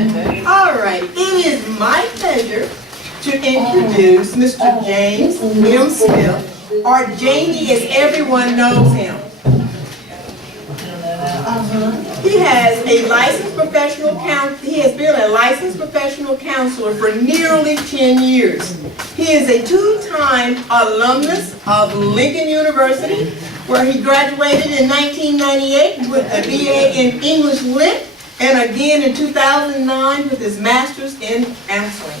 All right, it is my pleasure to introduce Mr. James M. Smith, or Jamie as everyone knows him. He has been a licensed professional counselor for nearly 10 years. He is a two-time alumnus of Lincoln University, where he graduated in 1998 with a BA in English Lit, and again in 2009 with his master's in counseling.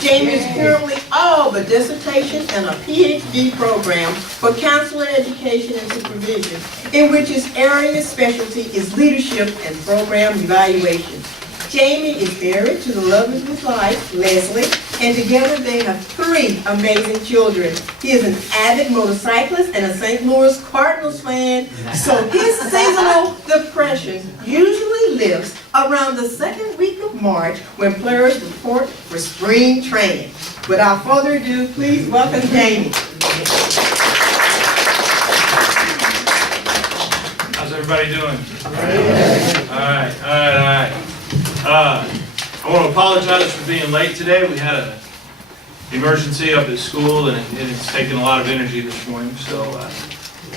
Jamie is currently all but dissertation and a PhD program for counselor education and supervision, in which his area of specialty is leadership and program evaluation. Jamie is married to the love of his life, Leslie, and together they have 3 amazing children. He is an avid motorcyclist and a St. Louis Cardinals fan, so his seasonal depression usually lives around the second week of March when players report for spring training. Without further ado, please welcome Jamie. How's everybody doing? All right. I want to apologize for being late today. We had an emergency up at school, and it's taken a lot of energy this morning. So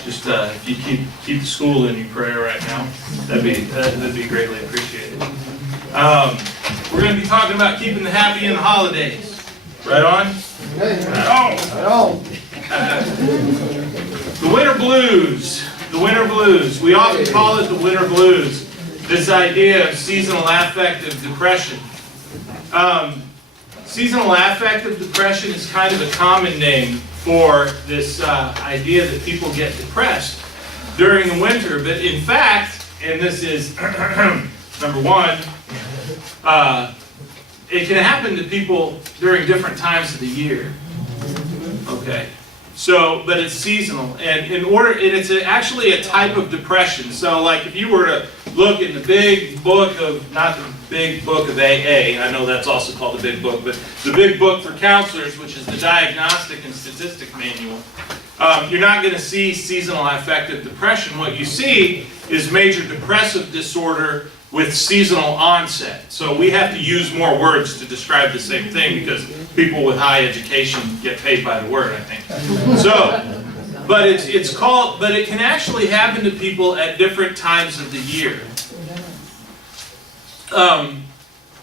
just if you keep the school in your prayer right now, that'd be greatly appreciated. We're going to be talking about keeping the happy in the holidays. Right on? Right on. The winter blues. The winter blues. We often call it the winter blues. This idea of seasonal affective depression. Seasonal affective depression is kind of a common name for this idea that people get depressed during the winter. But in fact, and this is number one, it can happen to people during different times of the year. Okay. So, but it's seasonal, and it's actually a type of depression. So, like if you were to look in the big book of, not the big book of AA, I know that's also called the big book, but the big book for counselors, which is the Diagnostic and Statistic Manual, you're not going to see seasonal affective depression. What you see is major depressive disorder with seasonal onset. So we have to use more words to describe the same thing because people with high education get paid by the word, I think. So, but it's called, but it can actually happen to people at different times of the year.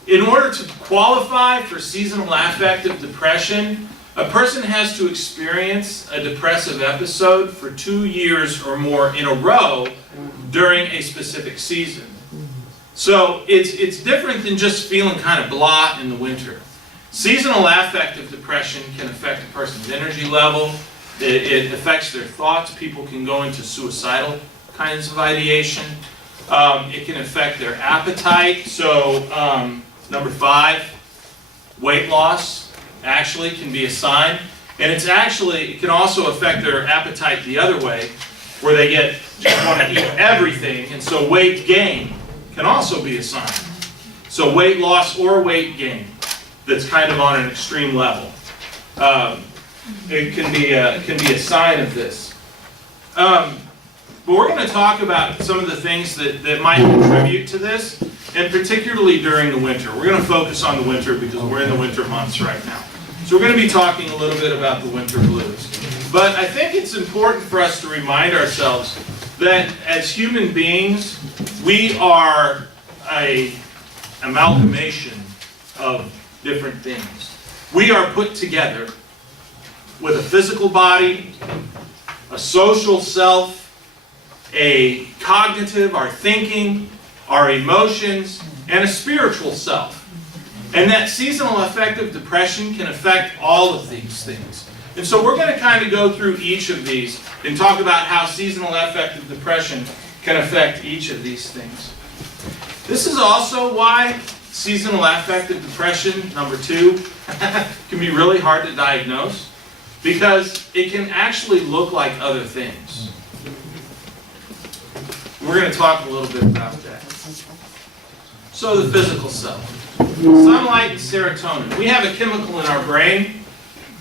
In order to qualify for seasonal affective depression, a person has to experience a depressive episode for 2 years or more in a row during a specific season. So it's different than just feeling kind of blah in the winter. Seasonal affective depression can affect a person's energy level. It affects their thoughts. People can go into suicidal kinds of ideation. It can affect their appetite. So number 5, weight loss actually can be a sign. And it can also affect their appetite the other way, where they just want to eat everything. And so weight gain can also be a sign. So weight loss or weight gain that's kind of on an extreme level. It can be a sign of this. But we're going to talk about some of the things that might contribute to this, and particularly during the winter. We're going to focus on the winter because we're in the winter months right now. So we're going to be talking a little bit about the winter blues. But I think it's important for us to remind ourselves that as human beings, we are an amalgamation of different things. We are put together with a physical body, a social self, a cognitive, our thinking, our emotions, and a spiritual self. And that seasonal affective depression can affect all of these things. And so we're going to kind of go through each of these and talk about how seasonal affective depression can affect each of these things. This is also why seasonal affective depression, number 2, can be really hard to diagnose, because it can actually look like other things. We're going to talk a little bit about that. So the physical self. Sunlight and serotonin. We have a chemical in our brain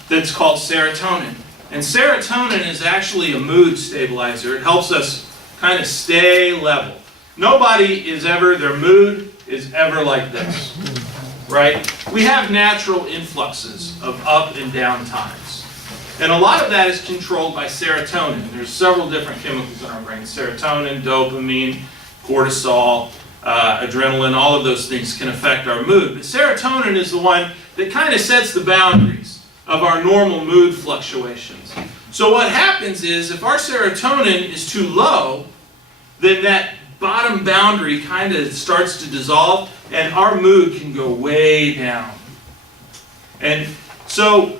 that's called serotonin. And serotonin is actually a mood stabilizer. It helps us kind of stay level. Nobody is ever, their mood is ever like this. right? We have natural influxes of up and down times. And a lot of that is controlled by serotonin. There's several different chemicals in our brain. Serotonin, dopamine, cortisol, adrenaline, all of those things can affect our mood. But serotonin is the one that kind of sets the boundaries of our normal mood fluctuations. So what happens is, if our serotonin is too low, then that bottom boundary kind of starts to dissolve, and our mood can go way down. And so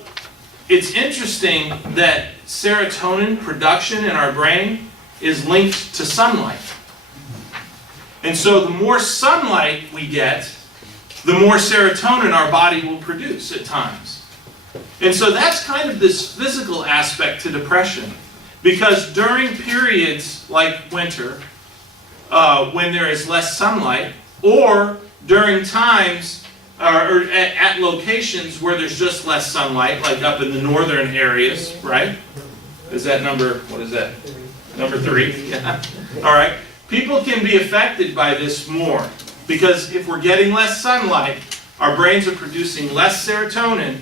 it's interesting that serotonin production in our brain is linked to sunlight. And so the more sunlight we get, the more serotonin our body will produce at times. And so that's kind of this physical aspect to depression. Because during periods like winter, when there is less sunlight, or during times or at locations where there's just less sunlight, like up in the northern areas, right? Is that number, what is that? Number 3? Yeah. All right. People can be affected by this more, because if we're getting less sunlight, our brains are producing less serotonin,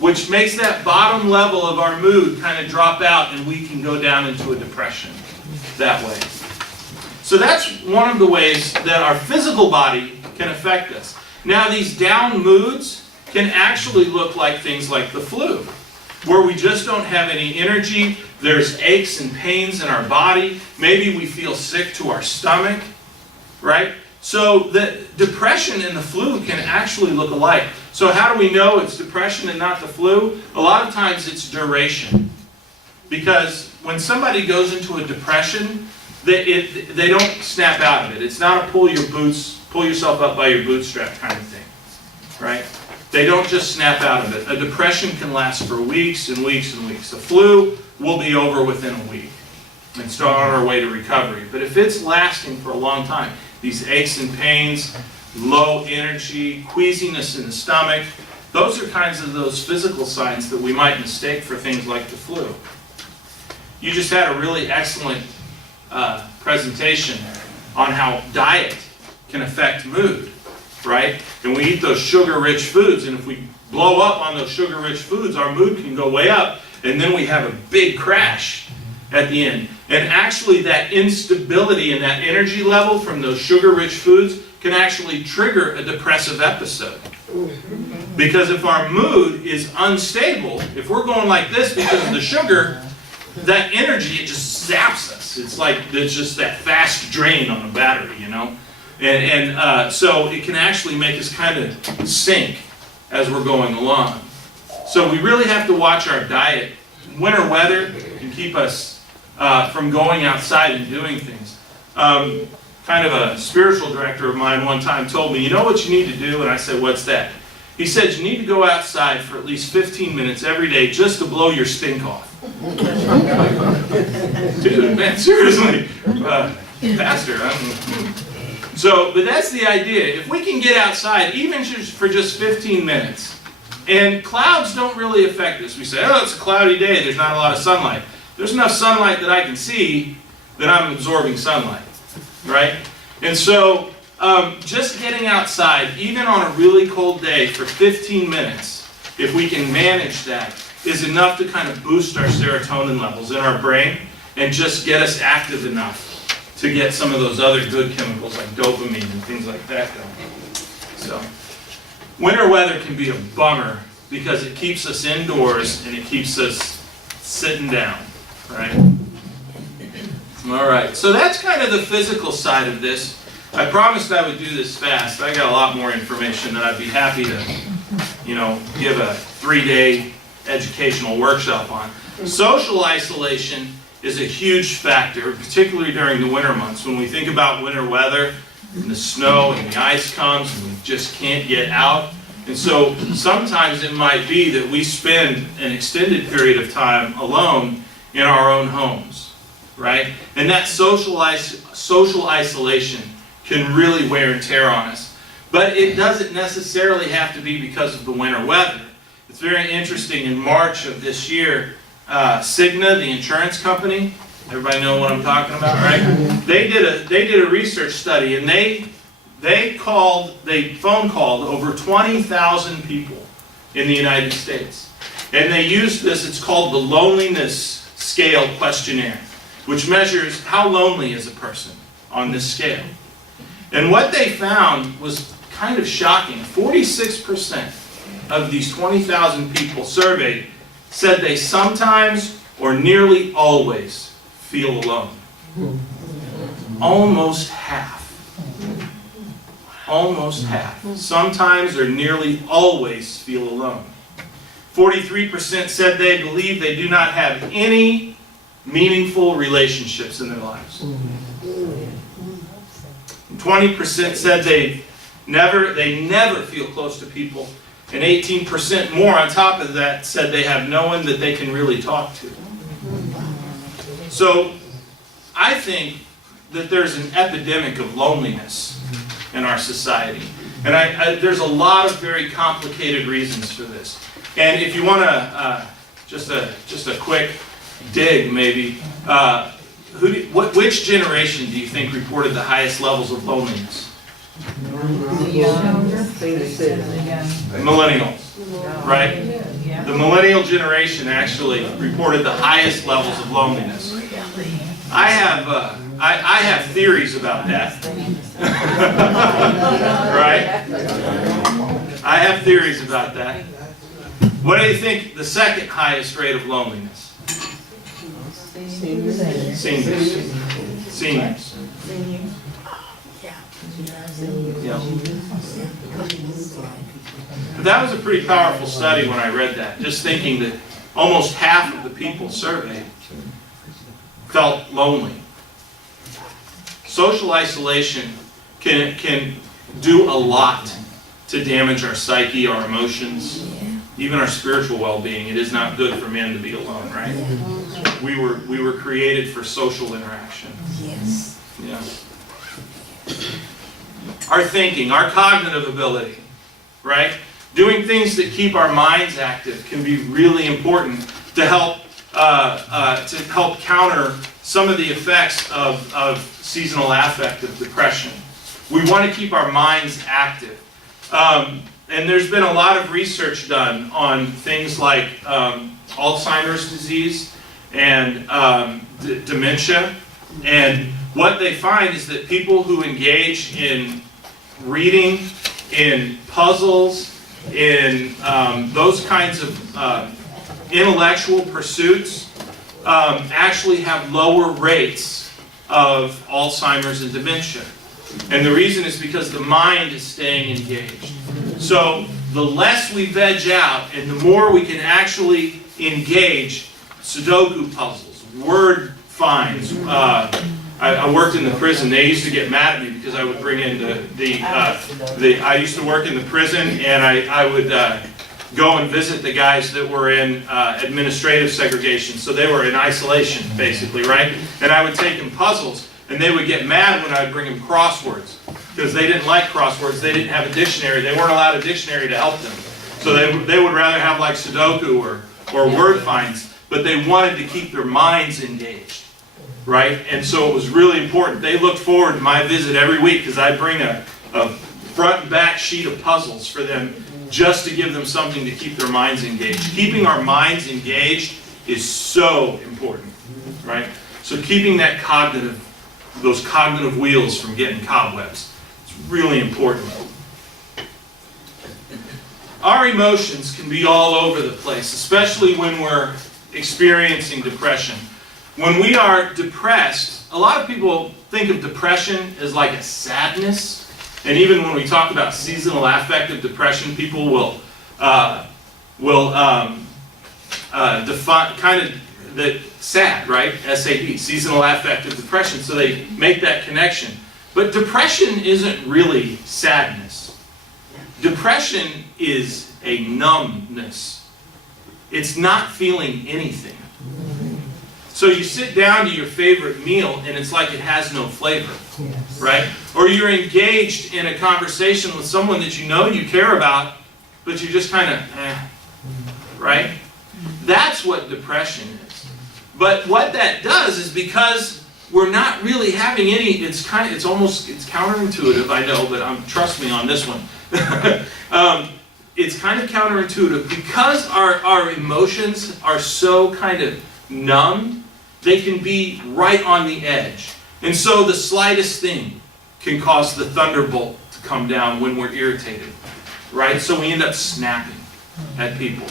which makes that bottom level of our mood kind of drop out, and we can go down into a depression that way. So that's one of the ways that our physical body can affect us. Now, these down moods can actually look like things like the flu, where we just don't have any energy, there's aches and pains in our body, maybe we feel sick to our stomach, right? So the depression and the flu can actually look alike. So how do we know it's depression and not the flu? A lot of times it's duration. Because when somebody goes into a depression, they don't snap out of it. It's not a pull yourself up by your bootstrap kind of thing, right? They don't just snap out of it. A depression can last for weeks and weeks and weeks. The flu will be over within a week and start on our way to recovery. But if it's lasting for a long time, these aches and pains, low energy, queasiness in the stomach, those are kinds of those physical signs that we might mistake for things like the flu. You just had a really excellent presentation on how diet can affect mood, right? And we eat those sugar-rich foods, and if we blow up on those sugar-rich foods, our mood can go way up, and then we have a big crash at the end. And actually, that instability and that energy level from those sugar-rich foods can actually trigger a depressive episode. Because if our mood is unstable, if we're going like this because of the sugar, that energy, it just zaps us. It's like there's just that fast drain on a battery, you know? And so it can actually make us kind of sink as we're going along. So we really have to watch our diet. Winter weather can keep us from going outside and doing things. Kind of a spiritual director of mine one time told me, you know what you need to do? And I said, what's that? He said, you need to go outside for at least 15 minutes every day just to blow your stink off. Dude, man, seriously. Pastor, but that's the idea. If we can get outside, even for just 15 minutes, and clouds don't really affect us. We say, oh, it's a cloudy day, there's not a lot of sunlight. There's enough sunlight that I can see that I'm absorbing sunlight, right? And so just getting outside, even on a really cold day for 15 minutes, if we can manage that, is enough to kind of boost our serotonin levels in our brain and just get us active enough to get some of those other good chemicals like dopamine and things like that going. So, winter weather can be a bummer because it keeps us indoors and it keeps us sitting down, right? All right, so that's kind of the physical side of this. I promised I would do this fast. I got a lot more information that I'd be happy to, give a 3-day educational workshop on. Social isolation is a huge factor, particularly during the winter months. When we think about winter weather, and the snow and the ice comes, and we just can't get out. And so sometimes it might be that we spend an extended period of time alone in our own homes, right? And that social isolation can really wear and tear on us. But it doesn't necessarily have to be because of the winter weather. It's very interesting. In March of this year, Cigna, the insurance company, everybody know what I'm talking about, right? They did a research study, and they they phone called over 20,000 people in the United States. And they used this, it's called the Loneliness Scale Questionnaire, which measures how lonely is a person on this scale. And what they found was kind of shocking. 46% of these 20,000 people surveyed said they sometimes or nearly always feel alone. Almost half. Almost half. Sometimes or nearly always feel alone. 43% said they believe they do not have any meaningful relationships in their lives. 20% said they never feel close to people. And 18% more on top of that said they have no one that they can really talk to. So I think that there's an epidemic of loneliness in our society. And there's a lot of very complicated reasons for this. And if you want to, just a quick dig millennials which generation do you think reported the highest levels of loneliness? Millennials, right? The millennial generation actually reported the highest levels of loneliness. I have theories about that. Right? I have theories about that. What do you think the second highest rate of loneliness? Seniors. Yeah. But that was a pretty powerful study when I read that. Just thinking that almost half of the people surveyed felt lonely. Social isolation can do a lot to damage our psyche, our emotions, even our spiritual well-being. It is not good for men to be alone, right? We were created for social interaction. Yes. Yeah. Our thinking, our cognitive ability, right? Doing things that keep our minds active can be really important to help counter some of the effects of seasonal affective depression. We want to keep our minds active. And there's been a lot of research done on things like Alzheimer's disease and dementia. And what they find is that people who engage in reading, in puzzles, in those kinds of intellectual pursuits actually have lower rates of Alzheimer's and dementia. And the reason is because the mind is staying engaged. So the less we veg out and the more we can actually engage Sudoku puzzles, word finds. I worked in the prison. They used to get mad at me because I would bring in I used to work in the prison, and I would go and visit the guys that were in administrative segregation. So they were in isolation, basically, right? And I would take them puzzles, and they would get mad when I would bring them crosswords because they didn't like crosswords. They didn't have a dictionary. They weren't allowed a dictionary to help them. So they would rather have like Sudoku or word finds, but they wanted to keep their minds engaged, right? And so it was really important. They looked forward to my visit every week because I'd bring a front and back sheet of puzzles for them just to give them something to keep their minds engaged. Keeping our minds engaged is so important, right? So keeping those cognitive wheels from getting cobwebs, it's really important. Our emotions can be all over the place, especially when we're experiencing depression. When we are depressed, a lot of people think of depression as like a sadness. And even when we talk about seasonal affective depression, people will define kind of the SAD, right? SAD, seasonal affective depression. So they make that connection. But depression isn't really sadness. Depression is a numbness. It's not feeling anything. So you sit down to your favorite meal and it's like it has no flavor, right? Or you're engaged in a conversation with someone that you know you care about, but you're just kind of, right? That's what depression is. But what that does is because we're not really having any, it's counterintuitive, I know, but trust me on this one. It's kind of counterintuitive because our emotions are so kind of numbed, they can be right on the edge. And so the slightest thing can cause the thunderbolt to come down when we're irritated, right? So we end up snapping at people.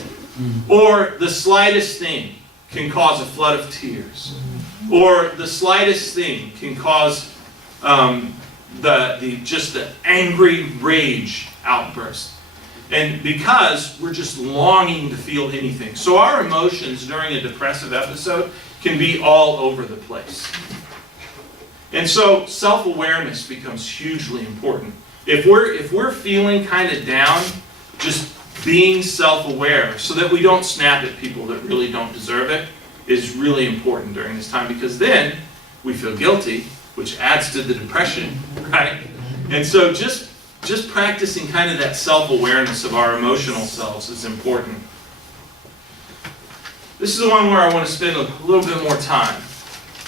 Or the slightest thing can cause a flood of tears. Or the slightest thing can cause just the angry rage outburst. And because we're just longing to feel anything. So our emotions during a depressive episode can be all over the place. And so self-awareness becomes hugely important. If we're feeling kind of down, just being self-aware so that we don't snap at people that really don't deserve it is really important during this time, because then we feel guilty, which adds to the depression, right? And so just practicing kind of that self-awareness of our emotional selves is important. This is the one where I want to spend a little bit more time.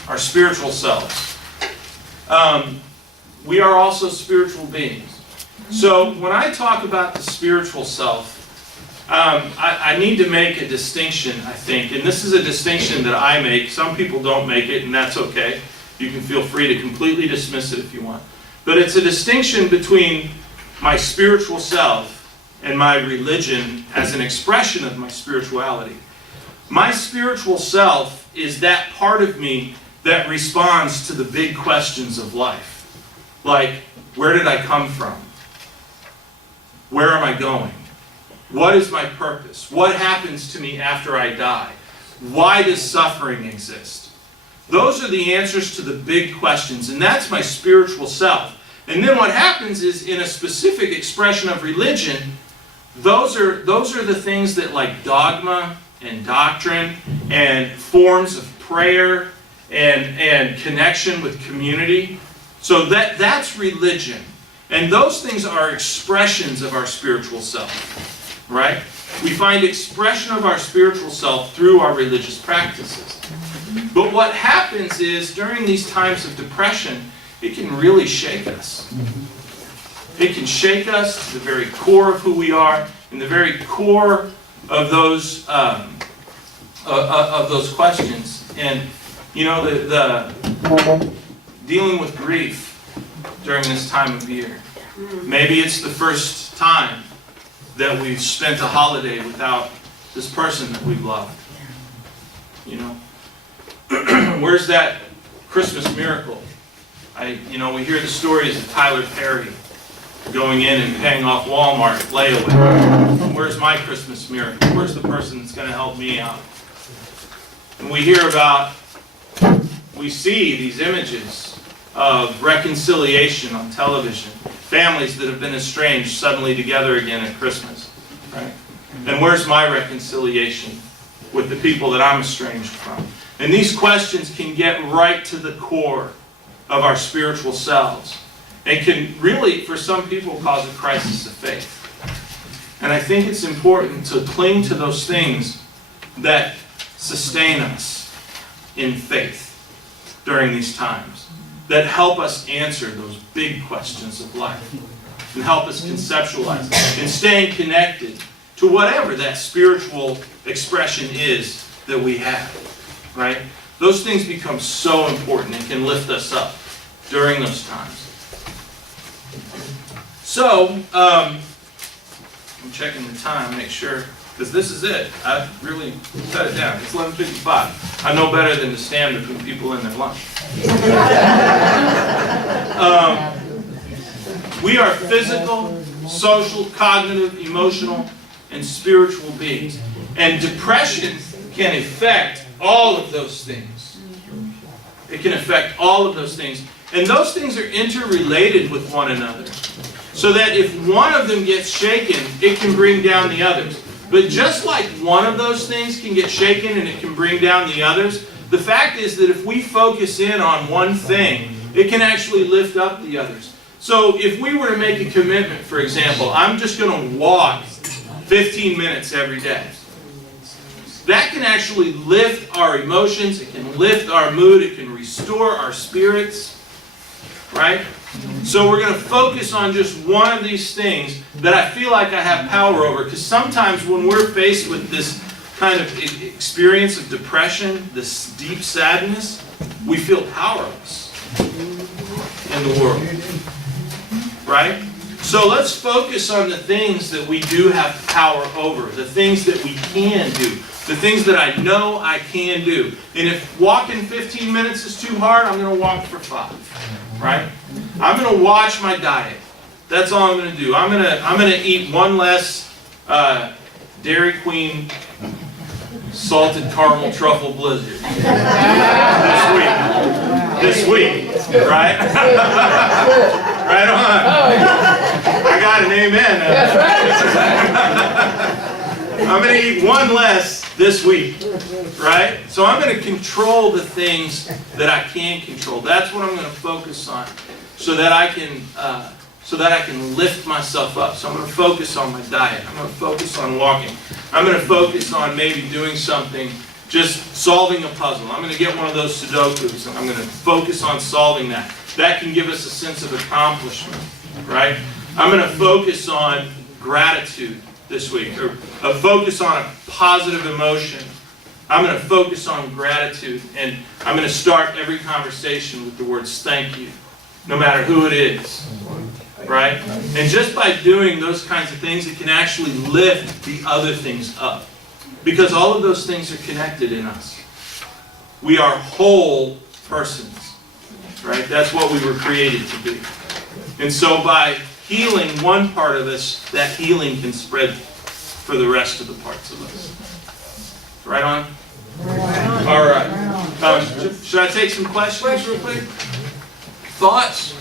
Our spiritual selves. We are also spiritual beings. So when I talk about the spiritual self, I need to make a distinction, I think, and this is a distinction that I make. Some people don't make it, and that's okay. You can feel free to completely dismiss it if you want. But it's a distinction between my spiritual self and my religion as an expression of my spirituality. My spiritual self is that part of me that responds to the big questions of life. Like, where did I come from? Where am I going? What is my purpose? What happens to me after I die? Why does suffering exist? Those are the answers to the big questions, and that's my spiritual self. And then what happens is, in a specific expression of religion, those are the things that, like dogma and doctrine and forms of prayer and connection with community. So that's religion. And those things are expressions of our spiritual self, right? We find expression of our spiritual self through our religious practices. But what happens is, during these times of depression, it can really shake us. It can shake us to the very core of who we are, and the very core of those questions. And you know, the dealing with grief during this time of year. Maybe it's the first time that we've spent a holiday without this person that we've loved. You know, where's that Christmas miracle? We hear the stories of Tyler Perry going in and paying off Walmart layaway. Where's my Christmas miracle? Where's the person that's going to help me out? And we see these images of reconciliation on television. Families that have been estranged suddenly together again at Christmas. Right? And where's my reconciliation with the people that I'm estranged from? And these questions can get right to the core of our spiritual selves. And can really, for some people, cause a crisis of faith. And I think it's important to cling to those things that sustain us in faith during these times, that help us answer those big questions of life, and help us conceptualize and staying connected to whatever that spiritual expression is that we have, right? Those things become so important and can lift us up during those times. So, I'm checking the time, make sure, because this is it. I really cut it down. It's 11:55. I know better than to stand between people in their lunch. We are physical, social, cognitive, emotional, and spiritual beings. And depression can affect all of those things. It can affect all of those things. And those things are interrelated with one another. So that if one of them gets shaken, it can bring down the others. But just like one of those things can get shaken and it can bring down the others, the fact is that if we focus in on one thing, it can actually lift up the others. So if we were to make a commitment, for example, I'm just going to walk 15 minutes every day. that can actually lift our emotions, it can lift our mood, it can restore our spirits, right? So we're going to focus on just one of these things that I feel like I have power over, because sometimes when we're faced with this kind of experience of depression, this deep sadness, we feel powerless in the world, right? So let's focus on the things that we do have power over, the things that we can do, the things that I know I can do. And if walking 15 minutes is too hard, I'm going to walk for 5, right? I'm going to watch my diet. That's all I'm going to do. I'm going to eat one less Dairy Queen salted caramel truffle blizzard this week, right? Right on. I got an amen. I'm going to eat one less this week, right? So I'm going to control the things that I can control. That's what I'm going to focus on, so that I can lift myself up. So I'm going to focus on my diet. I'm going to focus on walking. I'm going to focus on maybe doing something, just solving a puzzle. I'm going to get one of those Sudokus, and I'm going to focus on solving that. That can give us a sense of accomplishment, right? I'm going to focus on gratitude this week, or focus on a positive emotion. I'm going to focus on gratitude, and I'm going to start every conversation with the words thank you, no matter who it is, right? And just by doing those kinds of things, it can actually lift the other things up, because all of those things are connected in us. We are whole persons, right? That's what we were created to be. And so by healing one part of us, that healing can spread for the rest of the parts of us. Right on? All right. Should I take some questions real quick? Thoughts?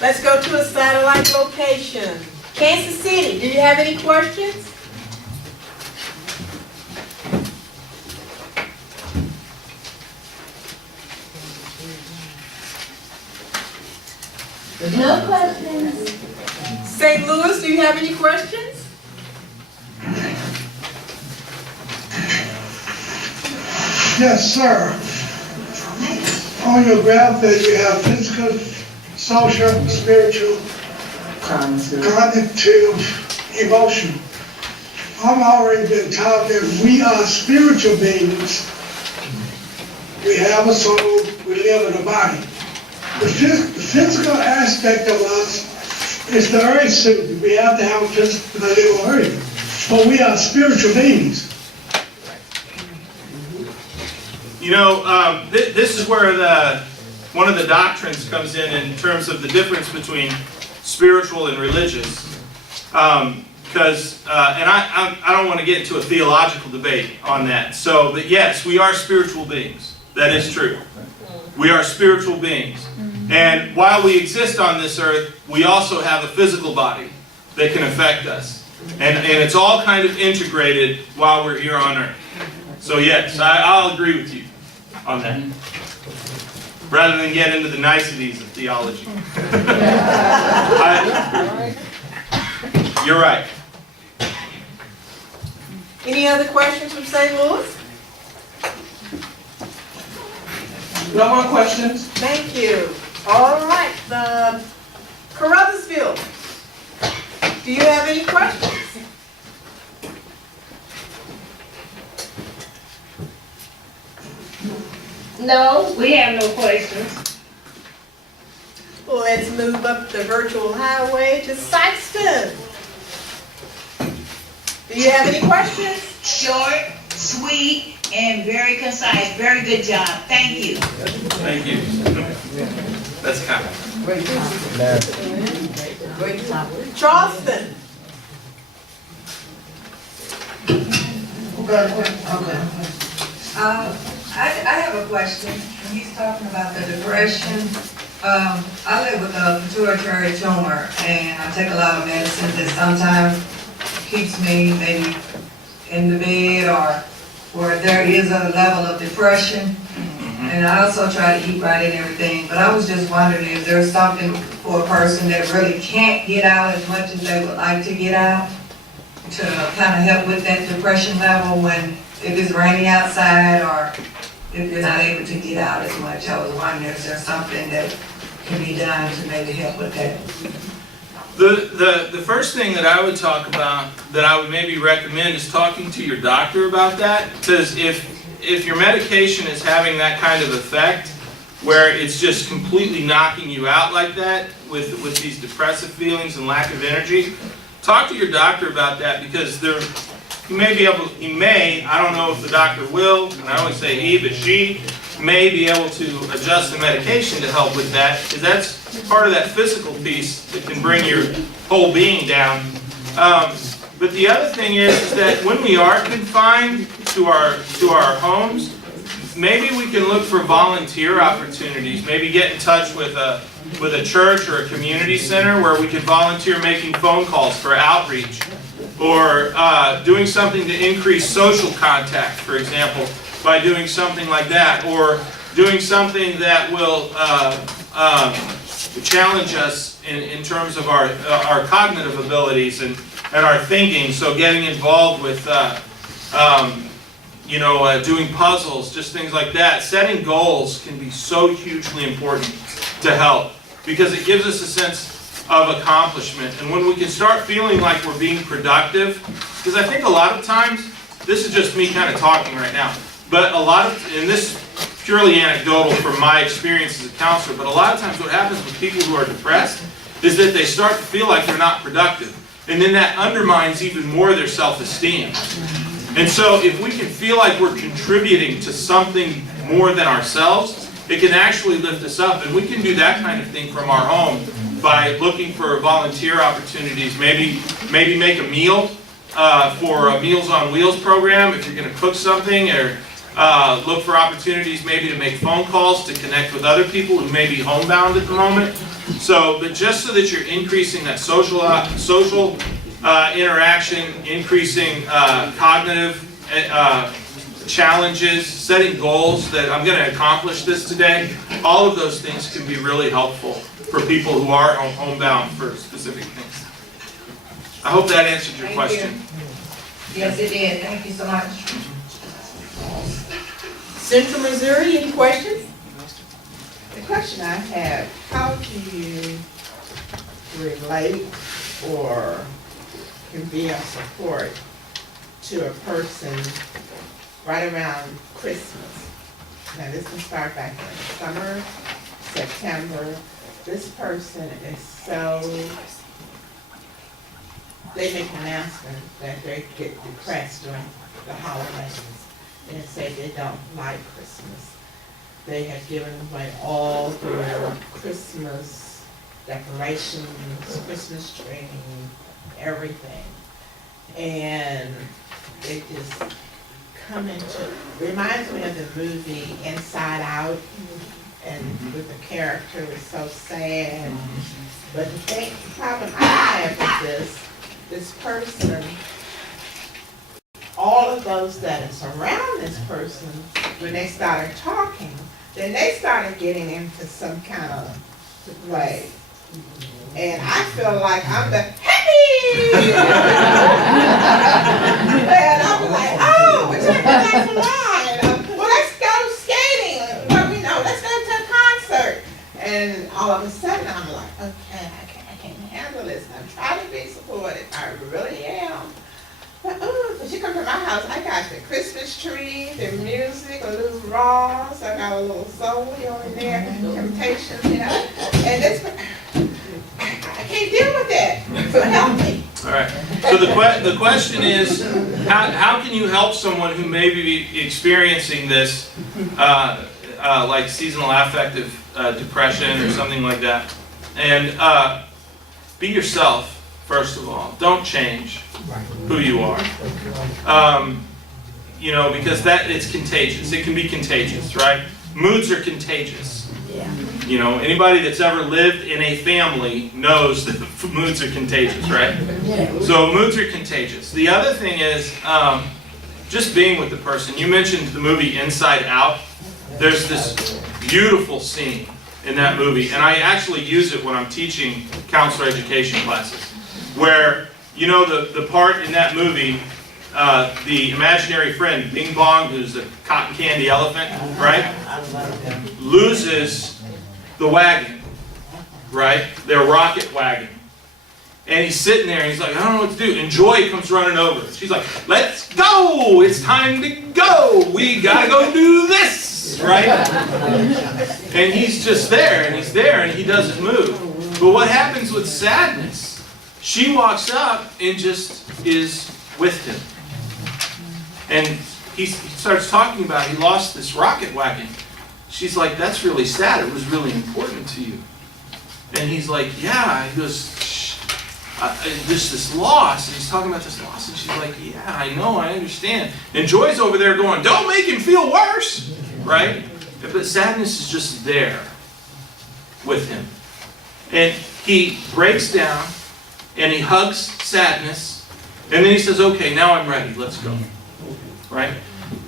Let's go to a satellite location. Kansas City, do you have any questions? No questions. St. Louis, do you have any questions? Yes, sir. On your graph there you have physical, social, spiritual, cognitive, emotional. I've already been taught that we are spiritual beings. We have a soul, we live in a body. The physical aspect of us is the earth suit. We have to have a physical to live on earth. But we are spiritual beings. You know, this is where one of the doctrines comes in terms of the difference between spiritual and religious. Because, and I don't want to get into a theological debate on that. So, but yes, we are spiritual beings. That is true. We are spiritual beings. And while we exist on this earth, we also have a physical body that can affect us. And it's all kind of integrated while we're here on earth. So yes, I'll agree with you on that. Rather than get into the niceties of theology. You're right. Any other questions from St. Louis? No more questions? Thank you. All right, Carruthersville, do you have any questions? No, we have no questions. Well, let's move up the virtual highway to Sykeston. Do you have any questions? Short, sweet, and very concise. Very good job. Thank you. Thank you. That's kind of. Charleston. I have a question. When he's talking about the depression, I live with a pituitary tumor, and I take a lot of medicine that sometimes keeps me maybe in the bed or where there is a level of depression. And I also try to eat right and everything, but I was just wondering if there's something for a person that really can't get out as much as they would like to get out. to kind of help with that depression level when, if it's rainy outside or if you're not able to get out as much? I was wondering if there's something that can be done to maybe help with that. The first thing that I would talk about, that I would maybe recommend, is talking to your doctor about that. Because if your medication is having that kind of effect, where it's just completely knocking you out like that, with these depressive feelings and lack of energy, talk to your doctor about that, because he may, I don't know if the doctor will, and I always say he, but she may be able to adjust the medication to help with that, because that's part of that physical piece that can bring your whole being down. But the other thing is that when we are confined to our homes, maybe we can look for volunteer opportunities. Maybe get in touch with a church or a community center where we can volunteer making phone calls for outreach, or doing something to increase social contact, for example, by doing something like that, or doing something that will challenge us in terms of our cognitive abilities and our thinking. So getting involved with doing puzzles, just things like that. Setting goals can be so hugely important to help, because it gives us a sense of accomplishment. And when we can start feeling like we're being productive, because I think a lot of times, this is just me kind of talking right now, but and this is purely anecdotal from my experience as a counselor, but a lot of times what happens with people who are depressed is that they start to feel like they're not productive. And then that undermines even more their self-esteem. And so if we can feel like we're contributing to something more than ourselves, it can actually lift us up. And we can do that kind of thing from our home by looking for volunteer opportunities. Maybe make a meal for a Meals on Wheels program if you're going to cook something, or look for opportunities maybe to make phone calls to connect with other people who may be homebound at the moment. But just so that you're increasing that social interaction, increasing cognitive challenges, setting goals that I'm going to accomplish this today, all of those things can be really helpful for people who are homebound for specific things. I hope that answered your question. Yes, it did. Thank you so much. Central Missouri, any questions? The question I have, how do you relate or can be of support to a person right around Christmas? Now this can start back in summer, September. This person is so, they make an announcement that they get depressed during the holidays and say they don't like Christmas. They have given away all their Christmas decorations, Christmas tree, everything. And they just come into, reminds me of the movie Inside Out, and with the character is so sad. But the problem I have with this person, all of those that is around this person, when they started talking, then they started getting into some kind of way. And I feel like I'm the happy! And I was like, oh, but you're like, why? Well, let's go skating. Well, let's go to a concert. And all of a sudden, I'm like, okay, I can't handle this. I'm trying to be supportive. I really am. But you come to my house, I got the Christmas tree, the music, a little Ross, I got a little soul in there, Temptations, and this, I can't deal with that, so help me. All right, so the question is, how can you help someone who may be experiencing this, like seasonal affective depression or something like that? And be yourself. First of all, don't change who you are. Because it's contagious. It can be contagious, right? Moods are contagious. Anybody that's ever lived in a family knows that moods are contagious, right? So moods are contagious. The other thing is just being with the person. You mentioned the movie Inside Out. There's this beautiful scene in that movie, and I actually use it when I'm teaching counselor education classes, where You know the part in that movie, the imaginary friend, Bing Bong, who's the cotton candy elephant, right? Loses the wagon, right? Their rocket wagon. And he's sitting there and he's like, I don't know what to do. And Joy comes running over. She's like, let's go. It's time to go. We gotta go do this, right? And he's just there and he's there and he doesn't move. But what happens with sadness? She walks up and just is with him. And he starts talking about he lost this rocket wagon. She's like, that's really sad. It was really important to you. And he's like, yeah. He goes, there's this loss. And he's talking about this loss. And she's like, yeah, I know, I understand. And Joy's over there going, don't make him feel worse. Right? But sadness is just there with him. And he breaks down and he hugs sadness. And then he says, okay, now I'm ready. Let's go. Right?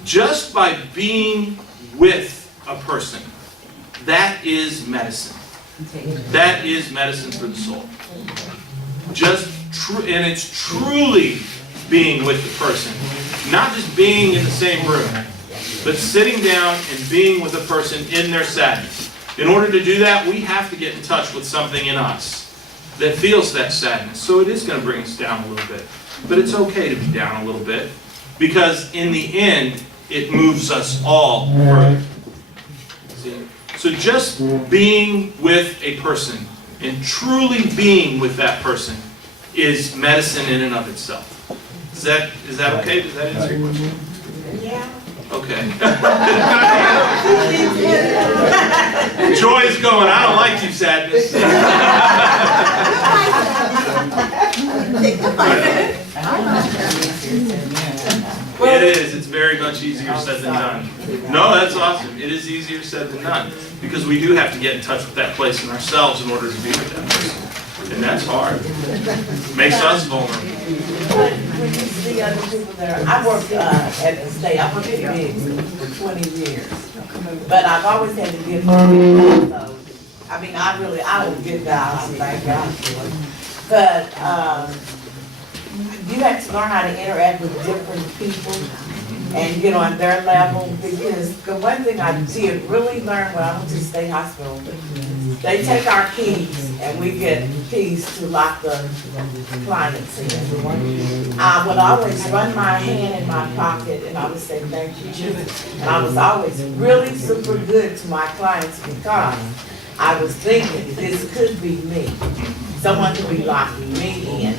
Just by being with a person, that is medicine. That is medicine for the soul. And it's truly being with the person. Not just being in the same room, but sitting down and being with a person in their sadness. In order to do that, we have to get in touch with something in us that feels that sadness. So it is going to bring us down a little bit. But it's okay to be down a little bit, because in the end, it moves us all further. See? So just being with a person and truly being with that person is medicine in and of itself. Is that okay? Does that answer your question? Yeah. Okay. Joy is going, I don't like you, sadness. It is. It's very much easier said than done. No, that's awesome. It is easier said than done. Because we do have to get in touch with that place in ourselves in order to be with that person. And that's hard. Makes us vulnerable. When you see other people there, I worked at the state, I worked at Big for 20 years. But I've always had to give them, so, I mean, I don't get that, thank God for it. But you have to learn how to interact with different people and get on their level, because the one thing I did really learn when I went to the state hospital, they take our keys and we get keys to lock the clients in. I would always run my hand in my pocket and I would say, thank you, Jesus. And I was always really super good to my clients because I was thinking this could be me. Someone could be locking me in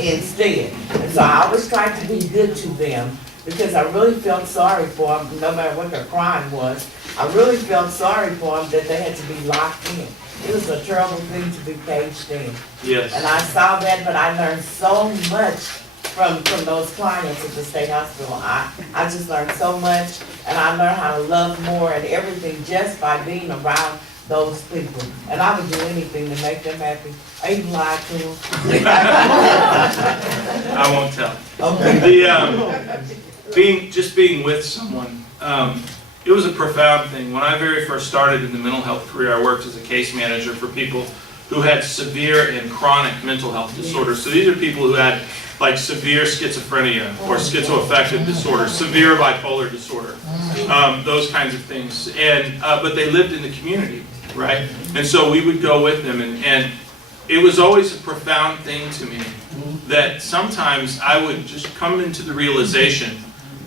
instead. And so I always tried to be good to them, because I really felt sorry for them, no matter what their crime was. I really felt sorry for them that they had to be locked in. It was a terrible thing to be caged in. Yes. And I saw that, but I learned so much from those clients at the state hospital. I just learned so much, and I learned how to love more and everything just by being around those people. And I would do anything to make them happy. I even lied to them. I won't tell. Okay. Just being with someone, it was a profound thing. When I very first started in the mental health career, I worked as a case manager for people who had severe and chronic mental health disorders. So these are people who had like severe schizophrenia or schizoaffective disorder, severe bipolar disorder, those kinds of things. And but they lived in the community, right? And so we would go with them, and it was always a profound thing to me that sometimes I would just come into the realization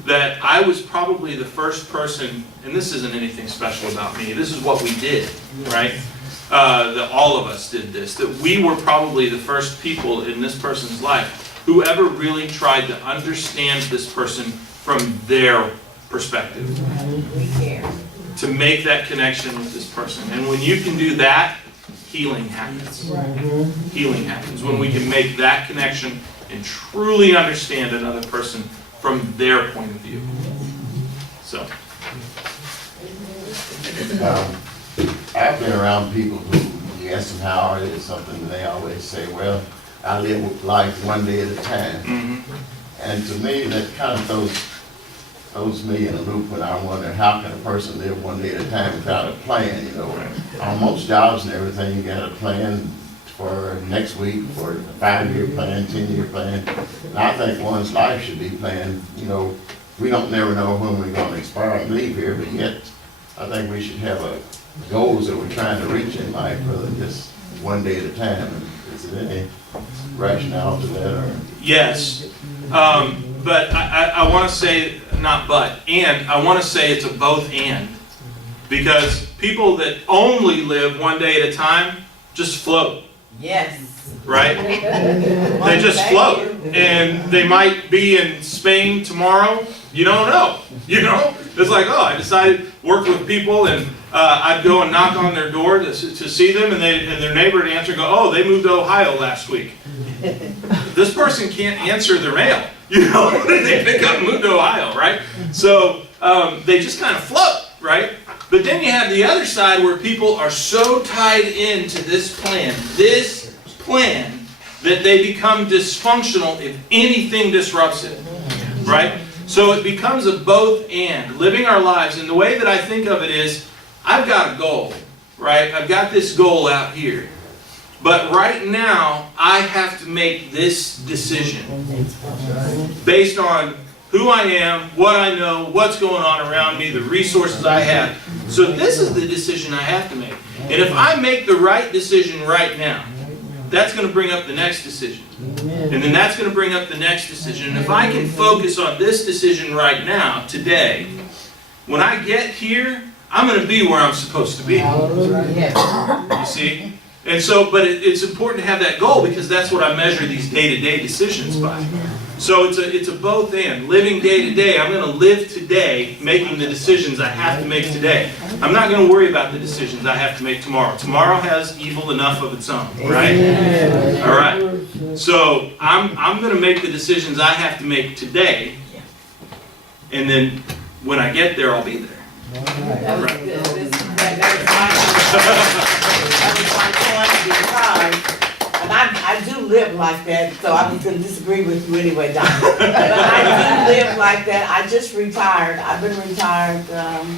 that I was probably the first person, and this isn't anything special about me, this is what we did, right? That all of us did this, that we were probably the first people in this person's life who ever really tried to understand this person from their perspective. To make that connection with this person. And when you can do that, healing happens. Healing happens when we can make that connection and truly understand another person from their point of view. So. I've been around people who, you ask them how are they or something, and they always say, well, I live life one day at a time. And to me, that kind of throws me in a loop when I wonder how can a person live one day at a time without a plan, you know. On most jobs and everything, you got a plan for next week, for a 5-year plan, 10-year plan. And I think one's life should be planned, you know, we don't never know when we're gonna expire and leave here, but yet, I think we should have goals that we're trying to reach in life, rather than just one day at a time. Is there any rationale to that, or? Yes, but I want to say, not but, and I want to say it's a both and. Because people that only live one day at a time just float, Yes. right? They just float. And they might be in Spain tomorrow. You don't know. You know? It's like, oh, I decided to work with people, and I'd go and knock on their door to see them, and their neighbor would answer and go, oh, they moved to Ohio last week. This person can't answer their mail. You know? They pick up and move to Ohio, right? So they just kind of float, right? But then you have the other side where people are so tied into this plan, that they become dysfunctional if anything disrupts it, right? So it becomes a both and, living our lives. And the way that I think of it is, I've got a goal, right? I've got this goal out here. But right now, I have to make this decision based on who I am, what I know, what's going on around me, the resources I have. So this is the decision I have to make. And if I make the right decision right now, that's going to bring up the next decision. And then that's going to bring up the next decision. And if I can focus on this decision right now, today, when I get here, I'm going to be where I'm supposed to be. You see? And so, but it's important to have that goal, because that's what I measure these day-to-day decisions by. So it's a both and. Living day to day, I'm going to live today making the decisions I have to make today. I'm not going to worry about the decisions I have to make tomorrow. Tomorrow has evil enough of its own, right? All right. So I'm going to make the decisions I have to make today, and then when I get there, I'll be there. That was good. That was my point, because, and I do live like that, so I was going to disagree with you anyway, Don. But I do live like that. I just retired. I've been retired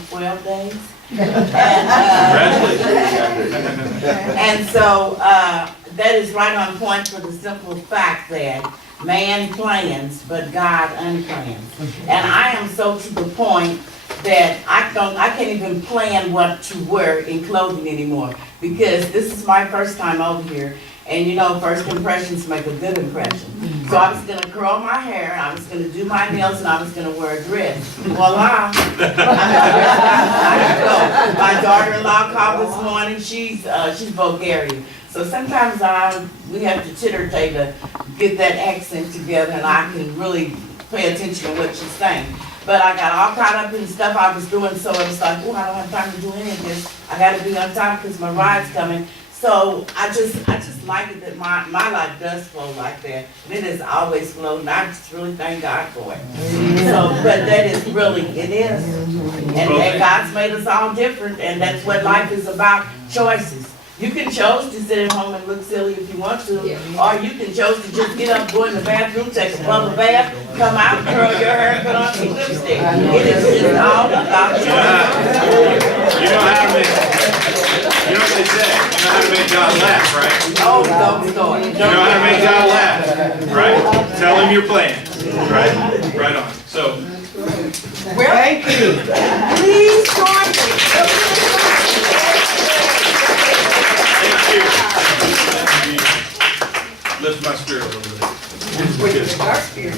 12 days. And so that is right on point, for the simple fact that man plans, but God unplans. And I am so to the point that I can't even plan what to wear in clothing anymore, because this is my first time over here. And you know, first impressions make a good impression. So I was gonna curl my hair, I was gonna do my nails, and I was gonna wear a dress. Voila! My daughter-in-law called this morning, she's Bulgarian. So sometimes we have to titter-tay to get that accent together, and I can really pay attention to what she's saying. But I got all caught up in stuff I was doing, so it was like, oh, I don't have time to do any of this. I gotta be on time because my ride's coming. So I just like it that my life does flow like that. And it has always flowed, and I just really thank God for it. So, but that is really, it is. And God's made us all different, and that's what life is about, choices. You can choose to sit at home and look silly if you want to, or you can choose to just get up, go in the bathroom, take a bubble bath, come out, curl your hair, and put on some lipstick. It is just all about choice. You know how to make, you know what they say, you know how to make God laugh, right? Oh, don't start. You know how to make God laugh, right? Tell him your plans, right? Right on. So, Thank you. Please join me. lift my spirit a little bit. Our spirit.